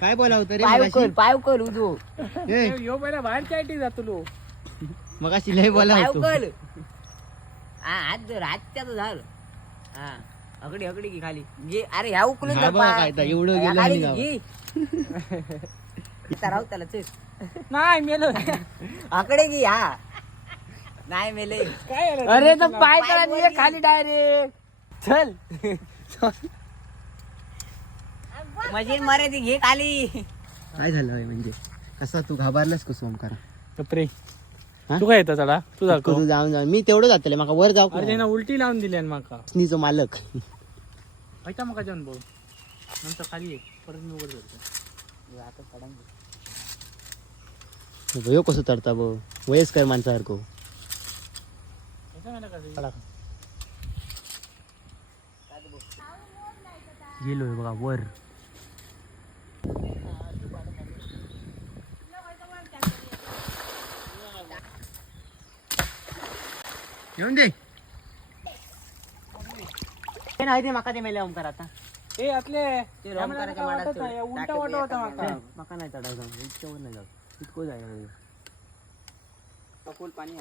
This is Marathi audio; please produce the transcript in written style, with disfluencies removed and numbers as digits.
काय बोला होतं रे पायव कर उदो यो पहिला बाहेर चायटी जातो मग लय बोला पायव होतो कर हात धर हातच्या तर झालं हा अकडी अकडी की खाली घे अरे ह्या उकलून हा धर बघा पाय. काय तर, एवढं ह्या गेलं खाली आणि गावात. घे. इथं राहू त्याला चल नाही मेलो आकडे घे हा नाही मेले काय झालं? अरे तर पाय करा खाली डायरेक्ट चल मशीन मारे ती घे खाली काय झालं होय म्हणजे कसा तू घाबरलास कसं ओमकार कपरे हा? तू काय येतं चढा तू दाखव तू जाऊन जाऊन मी तेवढं जातले माका वर जाऊ अरे त्यानं उलटी लावून दिली आणि माका स्नीचो मालक ऐका मका जाऊन भाऊ नंतर खाली ये परत मी वर जातो ह्यो कसं चढता बो वयस्कर माणसासारखं ऐका मला कसं गेलोय बघा वर येऊन दे नाही ते माका ते मेले ओमकार आता ए आतले ते ओमकाराच्या माडात वाटत नाही, उलटा वाटत होता माका माका नाही चढायचं इतकं वर नाही जाऊ इतकं जायला पाणी